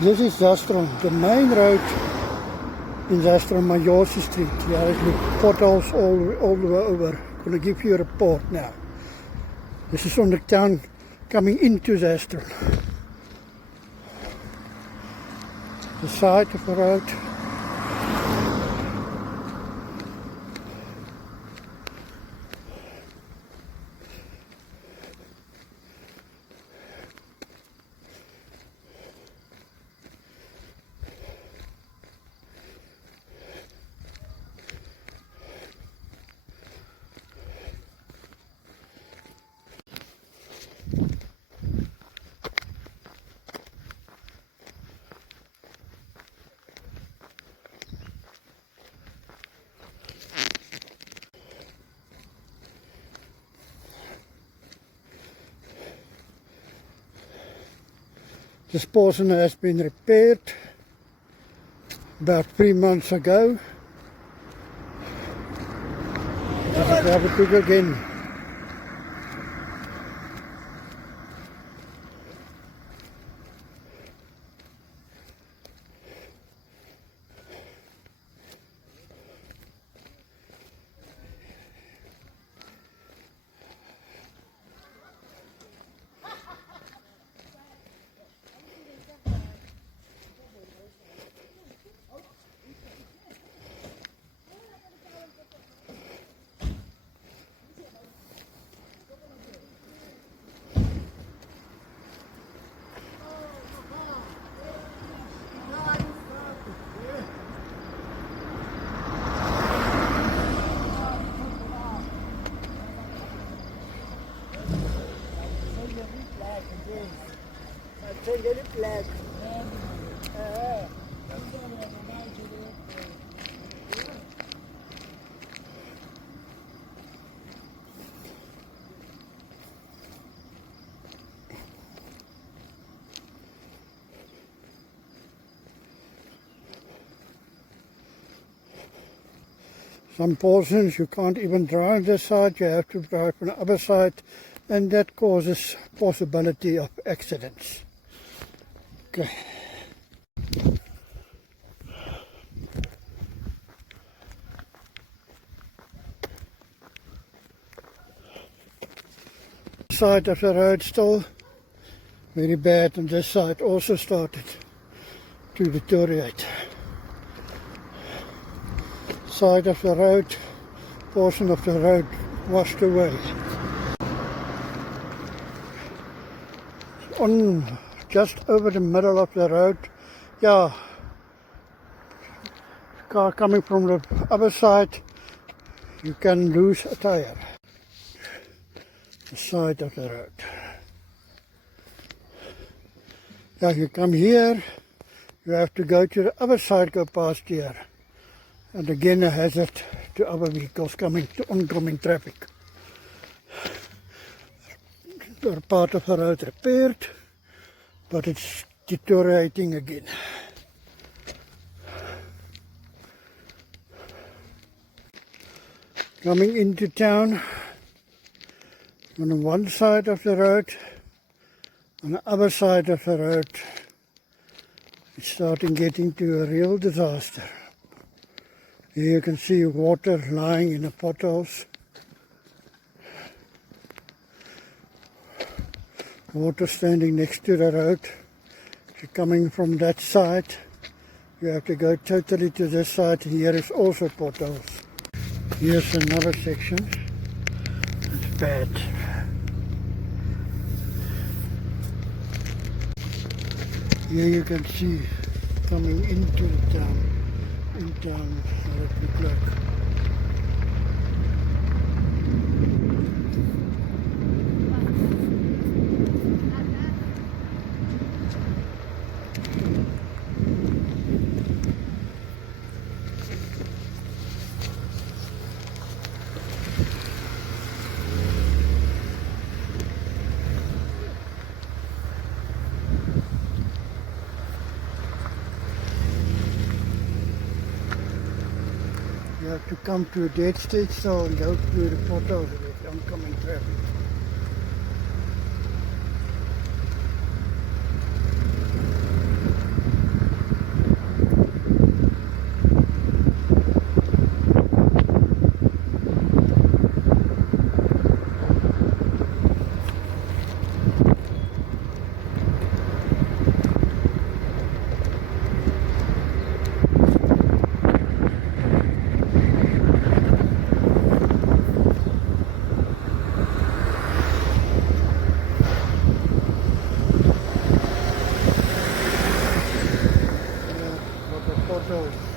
This is Zastron, the main road in Zastron, Mayorsi Street. There's potholes all the way over. I'm going to give you a report now. This is on the town coming into Zastron. The side of the road. This portion has been repaired about 3 months ago. Let's have a look again. Some portions you can't even drive this side, you have to drive on the other side, and that causes possibility of accidents. Okay. Side of the road still very bad, and this side also started to deteriorate. Side of the road, portion of the road washed away. On just over the middle of the road, yeah, car coming from the other side, you can lose a tire. The side of the road. Yeah, you come here, you have to go to the other side, go past here. And again a hazard to other vehicles coming to oncoming traffic. The part of the road repaired, but it's deteriorating again. Coming into town, on one side of the road, on the other side of the road, it's starting getting to a real disaster. Here you can see water lying in the potholes. Water standing next to the road. If you're coming from that side, you have to go totally to this side, and here is also potholes. Here's another section. It's bad. Here you can see coming into the town. In town, how it look like. You have to come to a dead stage so and go through the potholes with oncoming traffic. So